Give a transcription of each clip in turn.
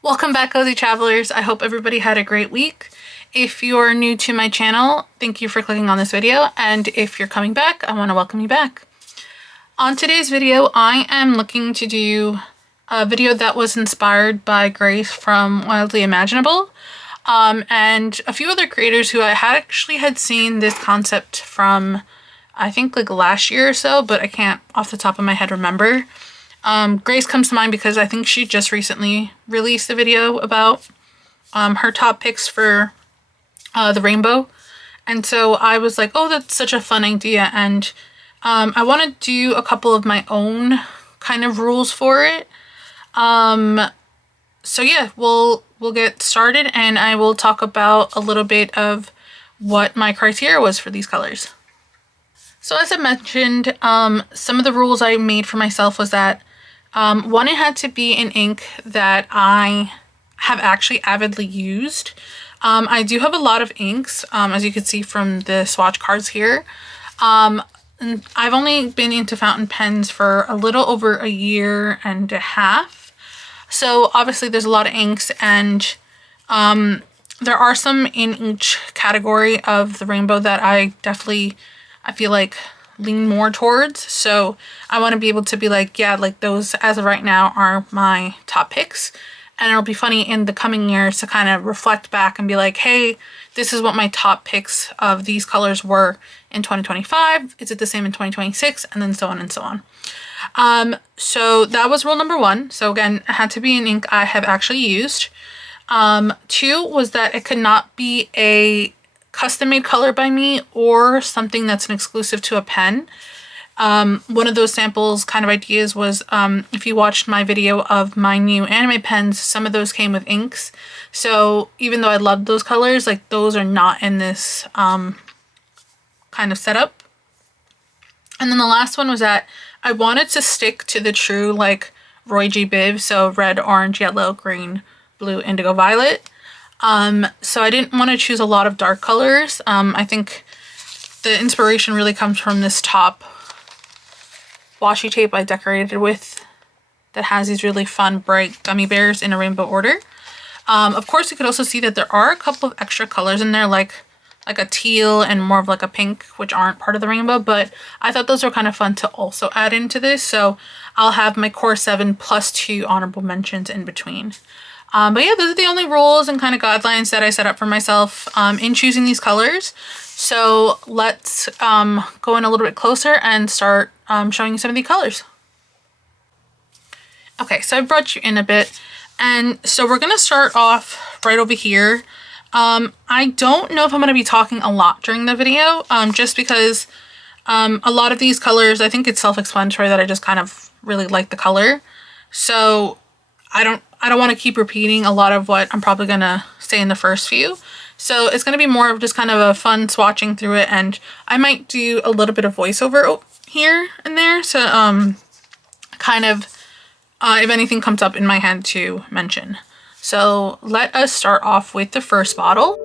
Welcome back, Cozy Travelers. I hope everybody had a great week. If you're new to my channel, thank you for clicking on this video, and if you're coming back, I want to welcome you back. On today's video, I am looking to do a video that was inspired by Grace from Wildly Imaginable, and a few other creators who I actually had seen this concept from, I think like last year or so, but I can't off the top of my head remember. Grace comes to mind because I think she just recently released a video about her top picks for the rainbow. And so I was like, oh, that's such a fun idea. And I want to do a couple of my own kind of rules for it. So yeah, we'll get started and I will talk about a little bit of what my criteria was for these colors. So as I mentioned, some of the rules I made for myself was that one, it had to be an ink that I have actually avidly used. I do have a lot of inks, as you can see from the swatch cards here. And I've only been into fountain pens for a little over a year and a half. So obviously there's a lot of inks, and there are some in each category of the rainbow that I feel like lean more towards. So I want to be able to be like, yeah, like those as of right now are my top picks. And it'll be funny in the coming years to kind of reflect back and be like, hey, this is what my top picks of these colors were in 2025. Is it the same in 2026? And then so on and so on. So that was rule number one. So again, it had to be an ink I have actually used. Two was that it could not be a custom-made color by me or something that's an exclusive to a pen. One of those samples kind of ideas was if you watched my video of my new anime pens, some of those came with inks. So even though I loved those colors, like those are not in this kind of setup. And then the last one was that I wanted to stick to the true like Roy G. Biv, so red, orange, yellow, green, blue, indigo, violet. So I didn't want to choose a lot of dark colors. I think the inspiration really comes from this top washi tape I decorated with that has these really fun bright gummy bears in a rainbow order. Of course, you could also see that there are a couple of extra colors in there, like a teal and more of like a pink, which aren't part of the rainbow, but I thought those were kind of fun to also add into this. So I'll have my core 7 plus 2 honorable mentions in between. But yeah, those are the only rules and kind of guidelines that I set up for myself in choosing these colors. So let's go in a little bit closer and start showing you some of the colors. Okay, so I brought you in a bit. And so we're going to start off right over here. I don't know if I'm going to be talking a lot during the video, just because a lot of these colors, I think it's self-explanatory that I just kind of really like the color. So I don't want to keep repeating a lot of what I'm probably going to say in the first few. So it's going to be more of just kind of a fun swatching through it. And I might do a little bit of voiceover here and there to kind of, if anything comes up in my head to mention. So let us start off with the first bottle.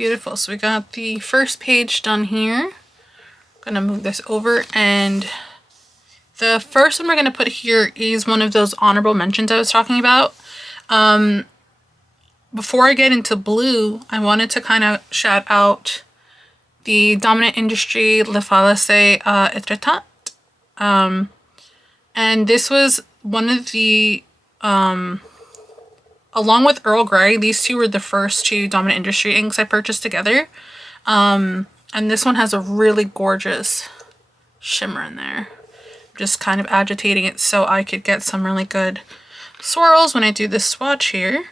Beautiful. So we got the first page done here. I'm gonna move this over, and the first one we're gonna put here is one of those honorable mentions I was talking about. Before I get into blue, I wanted to kind of shout out the Dominant Industry Le Falaise Etretat. And this was one of the, along with Earl Grey, these two were the first two Dominant Industry inks I purchased together. And this one has a really gorgeous shimmer in there. Just kind of agitating it so I could get some really good swirls when I do this swatch here.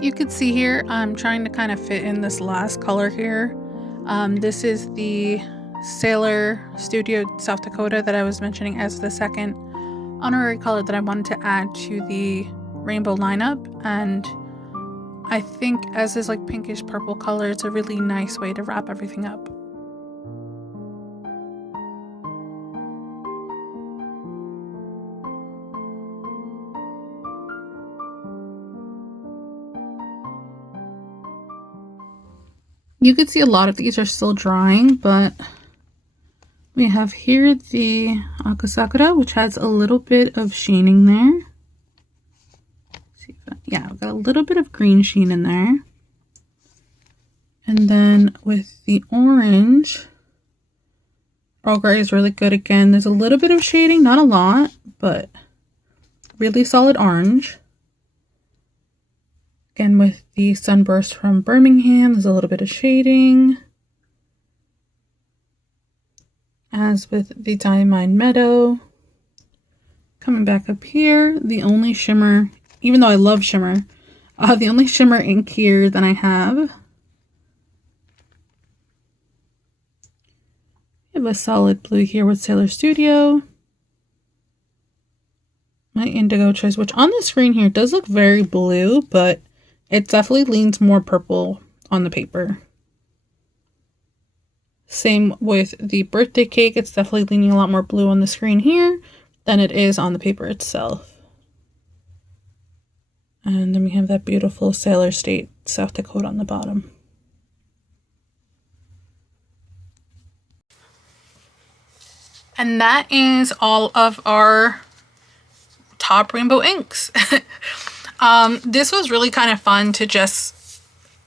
You can see here, I'm trying to kind of fit in this last color here. This is the Sailor Studio South Dakota that I was mentioning as the second honorary color that I wanted to add to the rainbow lineup. And I think as this like pinkish purple color, it's a really nice way to wrap everything up. You can see a lot of these are still drying, but we have here the Akasakura, which has a little bit of sheening there. Yeah, we've got a little bit of green sheen in there. And then with the orange, Earl Grey is really good again. There's a little bit of shading, not a lot, but really solid orange. Again, with the Sunburst from Birmingham, there's a little bit of shading. As with the Diamond Meadow. Coming back up here, the only shimmer, even though I love shimmer, the only shimmer ink here that I have. I have a solid blue here with Sailor Studio. My indigo choice, which on the screen here does look very blue, but it definitely leans more purple on the paper. Same with the birthday cake. It's definitely leaning a lot more blue on the screen here than it is on the paper itself. And then we have that beautiful Sailor State, South Dakota on the bottom. And that is all of our top rainbow inks. This was really kind of fun to just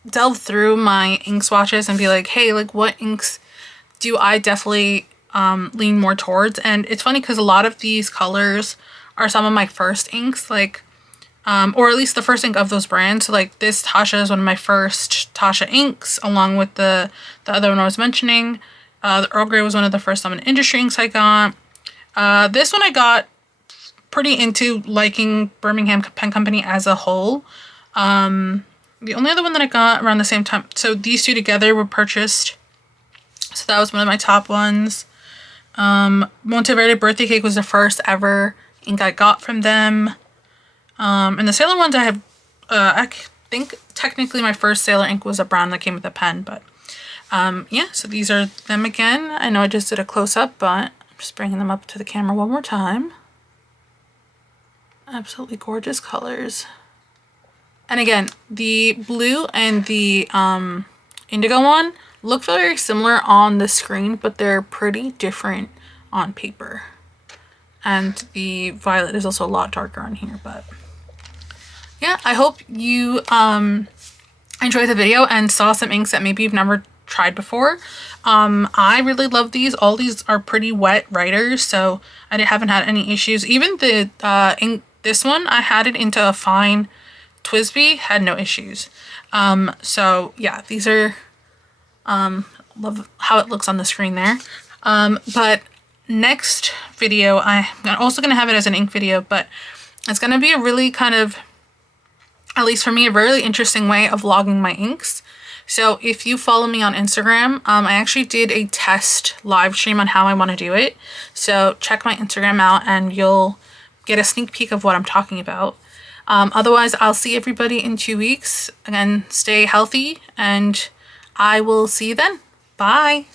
delve through my ink swatches and be like, hey, like what inks do I definitely lean more towards? And it's funny because a lot of these colors are some of my first inks, like or at least the first ink of those brands. So like this Tasha is one of my first Tasha inks, along with the other one I was mentioning. The Earl Grey was one of the first Summon Industry inks I got. This one I got pretty into liking Birmingham Pen Company as a whole. The only other one that I got around the same time, so these two together were purchased. So that was one of my top ones. Monteverde Birthday Cake was the first ever ink I got from them. And the Sailor ones I have, I think technically my first Sailor ink was a brown that came with a pen, but yeah, so these are them again. I know I just did a close-up, but I'm just bringing them up to the camera one more time. Absolutely gorgeous colors. And again, the blue and the indigo one look very similar on the screen, but they're pretty different on paper. And the violet is also a lot darker on here, but yeah, I hope you enjoyed the video and saw some inks that maybe you've never tried before. I really love these. All these are pretty wet writers, so I haven't had any issues. Even the ink, this one, I had it into a fine Twisby, had no issues. So yeah, these are, love how it looks on the screen there. But next video, I'm also going to have it as an ink video, but it's going to be a really kind of, at least for me, a really interesting way of logging my inks. So if you follow me on Instagram, I actually did a test live stream on how I want to do it. So check my Instagram out and you'll get a sneak peek of what I'm talking about. Otherwise, I'll see everybody in 2 weeks. Again, stay healthy and I will see you then. Bye.